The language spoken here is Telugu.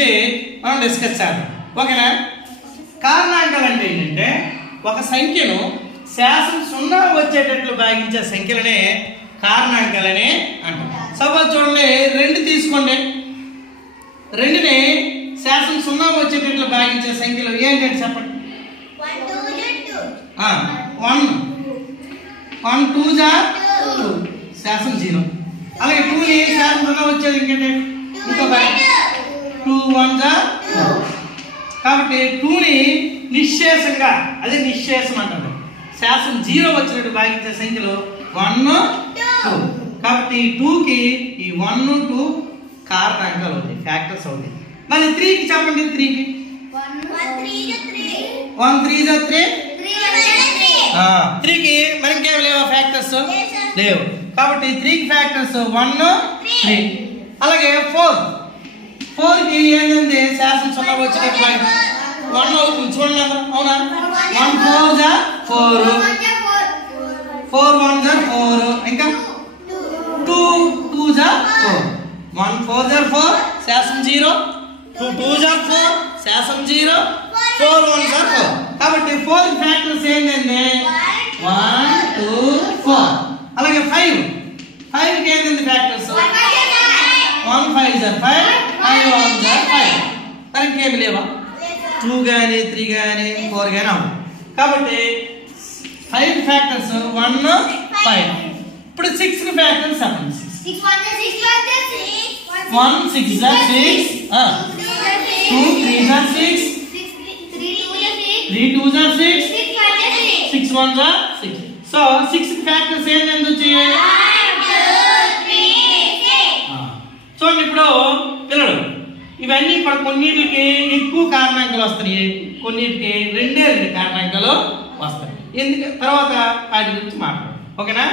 గురించి మనం డిస్కస్ చేద్దాం. ఓకేనా? కారణాంకాలు అంటే ఏంటంటే ఒక సంఖ్యను శాసం 0 వచ్చేటట్లు భాగించే సంఖ్యలనే కారణాంకాలని అంటాం. సపోజ్ చూడండి, 2 తీసుకోండి. 2ని శాసం 0 వచ్చేటట్లు భాగించే సంఖ్యలు ఏంటంటే చెప్పండి. 1 2 జా 2 శాసం 0. అలాగే 2ని శాసం 0 వచ్చేది ఇంకేంటి, ఇంకొక 2 1 జా 2. కాబట్టి 2ని నిశ్శేషంగా, అదే నిశ్శేషం అంటారు. శాసం 0 వచ్చినట్టు భాగించే సంఖ్యలు 1 2. కాబట్టి 2కి ఈ 1 2 కారణాంకాలు అవుతాయి, ఫ్యాక్టర్స్ అవుతాయి. మరి 3కి చెప్పండి. 3కి 1 3 జా 3. 3కి మరి ఇంకేమి లేవా ఫ్యాక్టర్స్? లేవు. కాబట్టి 3కి ఫ్యాక్టర్స్ 1 3. అలాగే 4కి ఏంటంటే శాసం 0 వచ్చినట్టు 1 అవుతుంది. చూడండి అందరూ, అవునా? 1 4 జా 4, 4 1 జా 4, ఇంకా 2 2 జా 4. 1 4 జా 4 శాసం 0, 2 2 జా 4 శాసం 0, 4 1 జా 4. కాబట్టి 4 ఫ్యాక్టర్స్ ఏంటంటే 1 2 4. అలాగే 5కి ఏంటంటే ఫ్యాక్టర్స్ 1 5 జా 5, 5 1 జా 5. మరి ఇంకేమి లేవా? 2 గానీ 3 గానీ 4 గానీ అవును. కాబట్టి 5 ఫ్యాక్టర్స్ 1 5. ఇప్పుడు 6 ఫ్యాక్టర్స్ చెప్పండి. 1 6 జా 6, 2 3 జా 6, 3 2 జా 6, 6 1 జా 6. సో 6 ఫ్యాక్టర్స్ ఏంటంటే వచ్చాయి. చూడండి ఇప్పుడు పిల్లలు, ఇవన్నీ ఇప్పుడు కొన్నిటికి ఎక్కువ కారణాంకాలు వస్తాయి, కొన్నిటికి 2 కారణాంకాలు వస్తాయి. ఎందుకు తర్వాత వాటి గురించి మాట్లాడదాం. ఓకేనా?